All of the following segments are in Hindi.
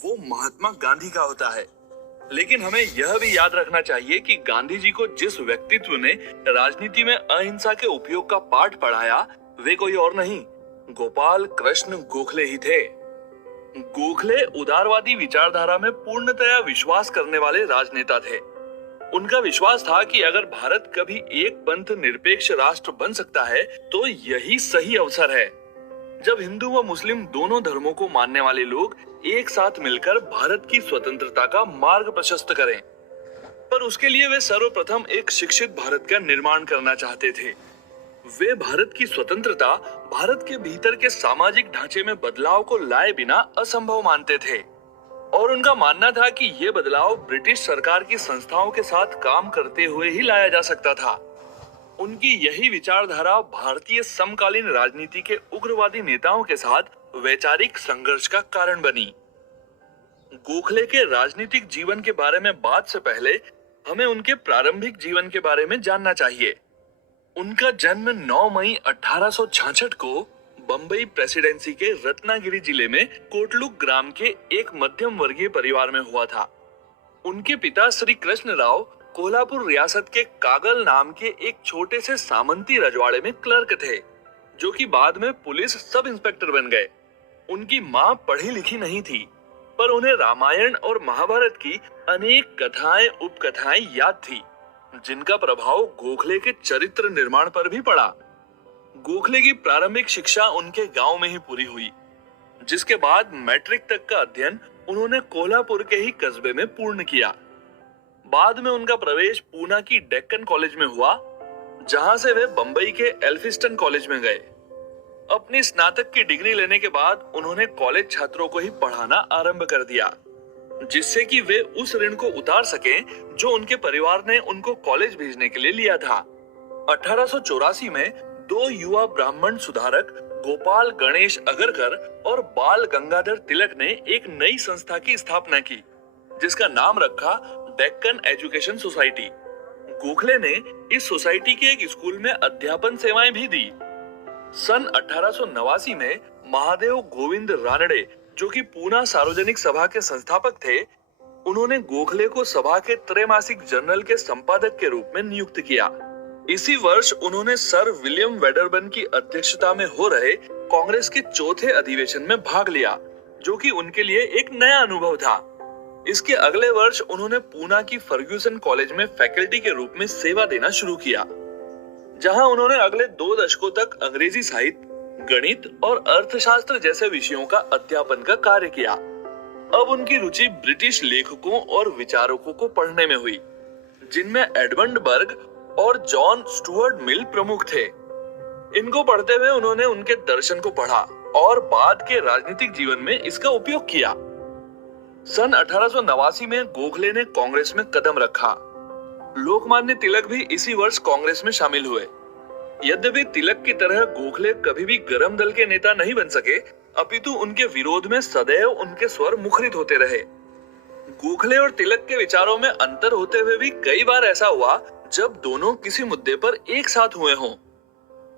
वो महात्मा गांधी का होता है। लेकिन हमें यह भी याद रखना चाहिए कि गांधी जी को जिस व्यक्तित्व ने राजनीति में अहिंसा के उपयोग का पाठ पढ़ाया, वे कोई और नहीं, गोपाल कृष्ण गोखले ही थे। गोखले उदारवादी विचारधारा में पूर्णतया विश्वास करने वाले राजनेता थे। उनका विश्वास था कि अगर भारत कभी एक पंथ निरपेक्ष राष्ट्र बन सकता है तो यही सही अवसर है, जब हिंदू व मुस्लिम दोनों धर्मों को मानने वाले लोग एक साथ मिलकर भारत की स्वतंत्रता का मार्ग प्रशस्त करें। पर उसके लिए वे सर्वप्रथम एक शिक्षित भारत का निर्माण करना चाहते थे। वे भारत की स्वतंत्रता भारत के भीतर के सामाजिक ढांचे में बदलाव को लाए बिना असंभव मानते थे, और उनका मानना था कि ये बदलाव ब्रिटिश सरकार की संस्थाओं के साथ काम करते हुए ही लाया जा सकता था। उनकी यही विचारधारा भारतीय समकालीन राजनीति के उग्रवादी नेताओं के साथ वैचारिक संघर्ष का कारण बनी। गोखले के राजनीतिक जीवन के बारे में बात से पहले हमें उनके प्रारंभिक जीवन के बारे में जानना चाहिए। उनका जन्म 9 मई 1866 को बंबई प्रेसिडेंसी के रत्नागिरी जिले में कोटलुक ग्राम के एक मध्यम वर्गीय परिवार में हुआ था। उनके पिता श्री कृष्ण राव कोल्हापुर रियासत के कागल नाम के एक छोटे से सामंती रजवाड़े में क्लर्क थे, जो कि बाद में पुलिस सब इंस्पेक्टर बन गए। उनकी मां पढ़ी लिखी नहीं थी, पर उन्हें रामायण और महाभारत की अनेक कथाएं उपकथाएं याद थी, जिनका प्रभाव गोखले के चरित्र निर्माण पर भी पड़ा। गोखले की प्रारंभिक शिक्षा उनके गांव में ही पूरी हुई, जिसके बाद मैट्रिक तक का अध्ययन उन्होंने कोल्हापुर के ही कस्बे में पूर्ण किया। बाद में उनका प्रवेश पूना की डेक्कन कॉलेज में हुआ, जहां से वे बंबई के एल्फिस्टन कॉलेज में गए। अपनी स्नातक की डिग्री लेने के बाद उन्होंने कॉलेज छात्रों को ही पढ़ाना आरंभ कर दिया, जिससे कि वे उस ऋण को उतार सकें जो उनके परिवार ने उनको कॉलेज भेजने के लिए लिया था। 1884 में 2 युवा ब्राह्मण सुधारक गोपाल गणेश अगरकर और बाल गंगाधर तिलक ने एक नई संस्था की स्थापना की, जिसका नाम रखा डेक्कन एजुकेशन सोसाइटी। गोखले ने इस सोसाइटी के एक स्कूल में अध्यापन सेवाएं भी दी। सन 1889 में महादेव गोविंद रानडे, जो कि पूना सार्वजनिक सभा के संस्थापक थे, उन्होंने गोखले को सभा के त्रैमासिक जर्नल के संपादक के रूप में नियुक्त किया। इसी वर्ष उन्होंने सर विलियम वेडरबर्न की अध्यक्षता में हो रहे कांग्रेस के चौथे अधिवेशन में भाग लिया, जो कि उनके लिए एक नया अनुभव था। इसके अगले वर्ष उन्होंने पूना की फर्ग्यूसन कॉलेज में फैकल्टी के रूप में सेवा देना शुरू किया, जहां उन्होंने अगले 2 दशकों तक अंग्रेजी साहित्य, गणित और अर्थशास्त्र जैसे विषयों का अध्यापन का कार्य किया। अब उनकी रुचि ब्रिटिश लेखकों और विचारकों को पढ़ने में हुई, जिनमें एडमंड बर्ग और जॉन स्टुअर्ट मिल प्रमुख थे। इनको पढ़ते हुए उन्होंने उनके दर्शन को पढ़ा और बाद के राजनीतिक जीवन में इसका उपयोग किया। सन 1889 में गोखले ने कांग्रेस में कदम रखा। लोकमान्य तिलक भी इसी वर्ष कांग्रेस में शामिल हुए। यद्यपि तिलक की तरह गोखले कभी भी गरम दल के नेता नहीं बन सके, अपितु उनके विरोध में सदैव उनके स्वर मुखरित होते रहे। गोखले और तिलक के विचारों में अंतर होते हुए भी कई बार ऐसा हुआ जब दोनों किसी मुद्दे पर एक साथ हुए हों।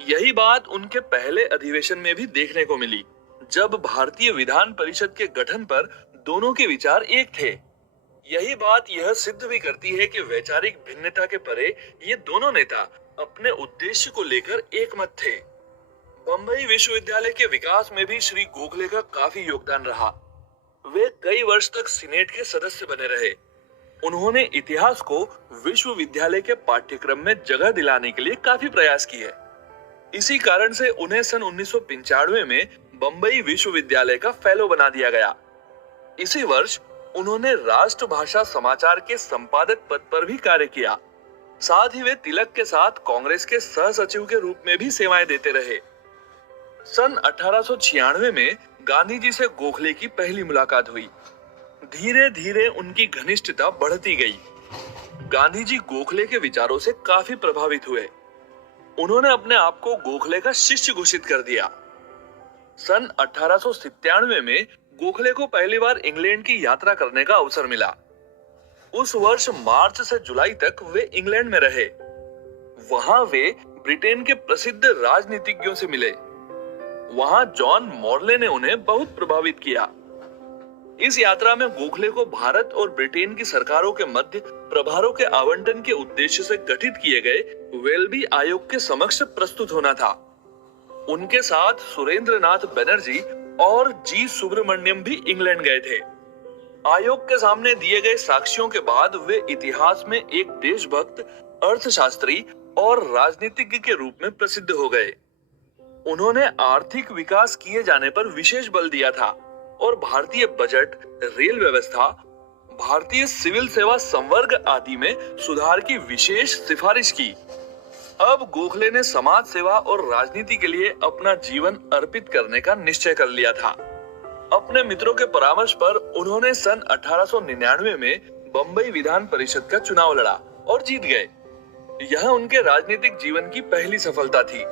यही बात उनके पहले अधिवेशन में भी देखने को मिली, जब भारतीय विधान परिषद के गठन पर दोनों के विचार एक थे। यही बात यह सिद्ध भी करती है कि वैचारिक भिन्नता के परे ये दोनों नेता अपने उद्देश्य को लेकर एकमत थे। बंबई विश्वविद्यालय के विकास में भी श्री गोखले का काफी योगदान रहा। वे कई वर्ष तक सीनेट के सदस्य बने रहे। उन्होंने इतिहास को विश्वविद्यालय के पाठ्यक्रम में जगह दिलाने के लिए काफी प्रयास किए। इसी कारण से उन्हें सन 1995 में बंबई विश्वविद्यालय का फेलो बना दिया गया। इसी वर्ष उन्होंने राष्ट्रभाषा समाचार के संपादक पद पर भी कार्य किया। साथ ही वे तिलक के साथ कांग्रेस के सह सचिव के रूप में भी सेवाएं देते रहे। सन 1896 में गांधी जी से गोखले की पहली मुलाकात हुई। धीरे धीरे उनकी घनिष्ठता बढ़ती गई। गांधी जी गोखले के विचारों से काफी प्रभावित हुए। उन्होंने अपने आप को गोखले का शिष्य घोषित कर दिया। सन 1897 में गोखले को पहली बार इंग्लैंड की यात्रा करने का अवसर मिला। उस वर्ष मार्च से जुलाई तक वे इंग्लैंड में रहे। वहां वे ब्रिटेन के प्रसिद्ध राजनीतिज्ञों से मिले। वहां जॉन मॉर्ले ने उन्हें बहुत प्रभावित किया। इस यात्रा में गोखले को भारत और ब्रिटेन की सरकारों के मध्य प्रभारों के आवंटन के उद्देश्य से गठित किए गए वेल्बी आयोग के समक्ष प्रस्तुत होना था। उनके साथ सुरेंद्र नाथ बनर्जी और जी सुब्रमण्यम भी इंग्लैंड गए थे। आयोग के सामने दिए गए साक्ष्यों के बाद वे इतिहास में एक देशभक्त, अर्थशास्त्री और राजनीतिज्ञ के रूप में प्रसिद्ध हो गए। उन्होंने आर्थिक विकास किए जाने पर विशेष बल दिया था और भारतीय बजट, रेल व्यवस्था, भारतीय सिविल सेवा संवर्ग आदि में सुधार की विशेष सिफारिश की। अब गोखले ने समाज सेवा और राजनीति के लिए अपना जीवन अर्पित करने का निश्चय कर लिया था। अपने मित्रों के परामर्श पर उन्होंने सन 1899 में बंबई विधान परिषद का चुनाव लड़ा और जीत गए। यह उनके राजनीतिक जीवन की पहली सफलता थी।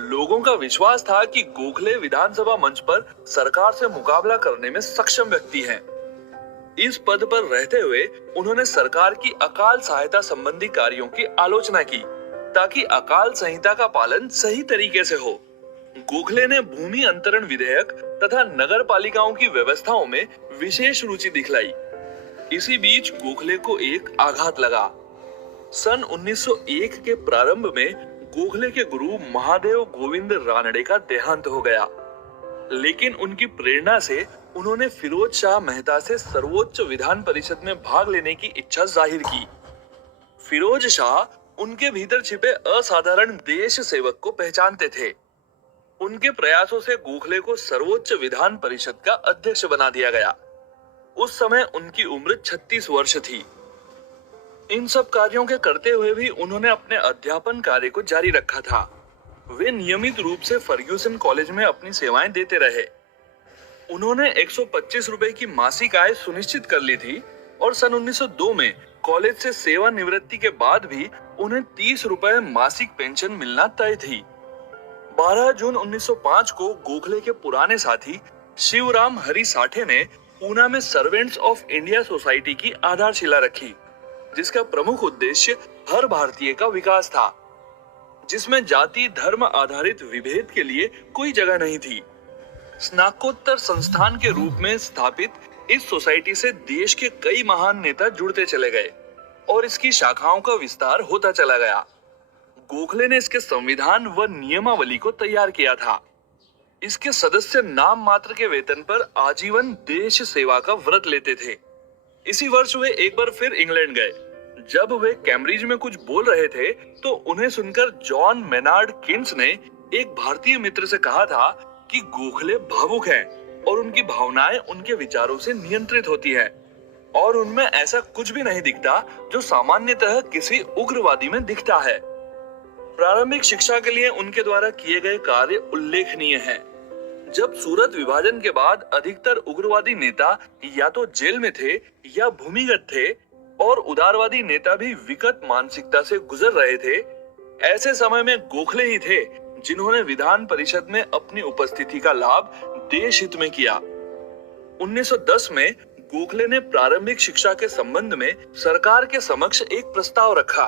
लोगों का विश्वास था कि गोखले विधानसभा मंच पर सरकार से मुकाबला करने में सक्षम व्यक्ति हैं। इस पद पर रहते हुए उन्होंने सरकार की अकाल सहायता संबंधी कार्यों की आलोचना की ताकि अकाल संहिता का पालन सही तरीके से हो। गोखले ने भूमि अंतरण विधेयक तथा नगर पालिकाओं की व्यवस्थाओं में विशेष रुचि दिखलाई। इसी बीच गोखले को एक आघात लगा। सन 1901 के प्रारंभ में गोखले के गुरु महादेव गोविंद रानडे का देहांत हो गया, लेकिन उनकी प्रेरणा से उन्होंने फिरोज शाह मेहता से सर्वोच्च विधान परिषद में भाग लेने की इच्छा जाहिर की। फिरोज शाह उनके भीतर छिपे असाधारण देश सेवक को पहचानते थे। उनके प्रयासों से गोखले को सर्वोच्च विधान परिषद का अध्यक्ष बना दिया गया। उस समय उनकी उम्र 36 वर्ष थी। इन सब कार्यों के करते हुए भी उन्होंने अपने अध्यापन कार्य को जारी रखा था। वे नियमित रूप से फर्ग्यूसन कॉलेज में अपनी सेवाएं देते रहे। उन्होंने 125 रुपए की मासिक आय सुनिश्चित कर ली थी और सन 1902 में कॉलेज से सेवानिवृत्ति के बाद भी उन्हें 30 रुपए मासिक पेंशन मिलना तय थी। 12 जून 1905 को गोखले के पुराने साथी शिवराम हरि साठे ने पूना में सर्वेंट्स ऑफ इंडिया सोसाइटी की आधारशिला रखी, जिसका प्रमुख उद्देश्य हर भारतीय का विकास था, जिसमें जाति धर्म आधारित विभेद के लिए कोई जगह नहीं थी। स्नातकोत्तर संस्थान के रूप में स्थापित इस सोसाइटी से देश के कई महान नेता जुड़ते चले गए और इसकी शाखाओं का विस्तार होता चला गया। गोखले ने इसके संविधान व नियमावली को तैयार किया था। इसके सदस्य नाम मात्र के वेतन पर आजीवन देश सेवा का व्रत लेते थे। इसी वर्ष वे एक बार फिर इंग्लैंड गए। जब वे कैम्ब्रिज में कुछ बोल रहे थे तो उन्हें सुनकर जॉन मेनार्ड किन्स ने एक भारतीय मित्र से कहा था कि गोखले भावुक हैं और उनकी भावनाएं उनके विचारों से नियंत्रित होती हैं और उनमें ऐसा कुछ भी नहीं दिखता जो सामान्यतः किसी उग्रवादी में दिखता है। प्रारंभिक शिक्षा के लिए उनके द्वारा किए गए कार्य उल्लेखनीय हैं। जब सूरत विभाजन के बाद अधिकतर उग्रवादी नेता या तो जेल में थे या भूमिगत थे और उदारवादी नेता भी विकट मानसिकता से गुजर रहे थे, ऐसे समय में गोखले ही थे जिन्होंने विधान परिषद में अपनी उपस्थिति का लाभ देश हित में किया। 1910 में गोखले ने प्रारंभिक शिक्षा के संबंध में सरकार के समक्ष एक प्रस्ताव रखा,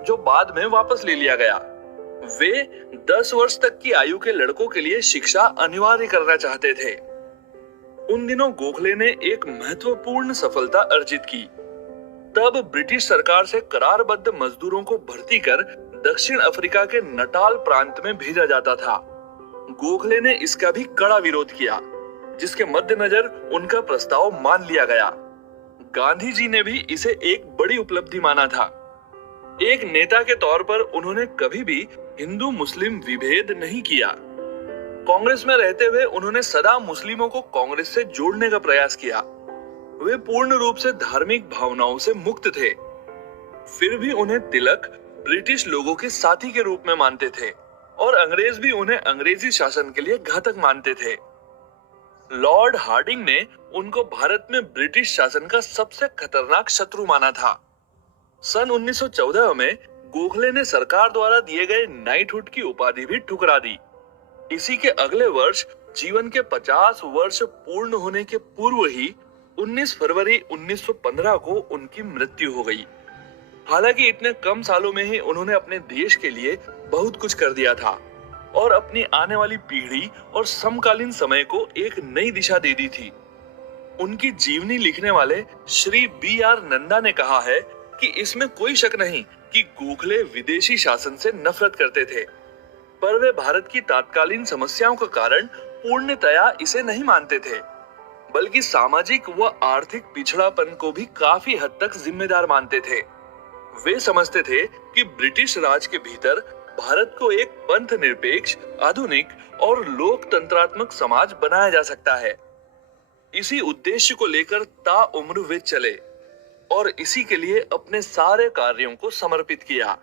जो बाद में वापस ले लिया गया। वे 10 वर्ष तक की आयु के लड़कों के लिए शिक्षा अनिवार्य करना चाहते थे। उन दिनों गोखले ने एक महत्वपूर्ण सफलता अर्जित की। तब ब्रिटिश सरकार से करारबद्ध मजदूरों को भर्ती कर दक्षिण अफ्रीका के नटाल प्रांत में भेजा जाता था। गोखले ने इसका भी कड़ा विरोध किया, जिसके मद्देनजर उनका प्रस्ताव मान लिया गया। गांधी जी ने भी इसे एक बड़ी उपलब्धि माना था। एक नेता के तौर पर उन्होंने कभी भी हिंदू मुस्लिम विभेद नहीं किया। कांग्रेस में रहते हुए उन्होंने सदा मुस्लिमों को कांग्रेस से जोड़ने का प्रयास किया। वे पूर्ण रूप से धार्मिक भावनाओं से मुक्त थे। फिर भी उन्हें तिलक ब्रिटिश लोगों के साथी के रूप में मानते थे और अंग्रेज भी उन्हें अंग्रेजी शासन के लिए घातक मानते थे। लॉर्ड हार्डिंग ने उनको भारत में ब्रिटिश शासन का सबसे खतरनाक शत्रु माना था। सन 1914 में गोखले ने सरकार द्वारा दिए गए नाइटहुड की उपाधि भी ठुकरा दी। इसी के अगले वर्ष जीवन के 50 वर्ष पूर्ण होने के पूर्व ही 19 फरवरी 1915 को उनकी मृत्यु हो गई। हालांकि इतने कम सालों में ही उन्होंने अपने देश के लिए बहुत कुछ कर दिया था और अपनी आने वाली पीढ़ी और समकालीन समय को एक नई दिशा दे दी थी। उनकी जीवनी लिखने वाले श्री B.R. नंदा ने कहा है कि इसमें कोई शक नहीं कि गोखले विदेशी शासन से नफरत करते थे, पर वे भारत की तात्कालीन समस्याओं का कारण पूर्णतया इसे नहीं मानते थे, बल्कि सामाजिक व आर्थिक पिछड़ापन को भी काफी हद तक जिम्मेदार मानते थे। वे समझते थे कि ब्रिटिश राज के भीतर भारत को एक पंथ निरपेक्ष, आधुनिक और लोकतंत्रात्मक समाज बनाया जा सकता है। इसी उद्देश्य को लेकर ताउम्र वे चले और इसी के लिए अपने सारे कार्यों को समर्पित किया।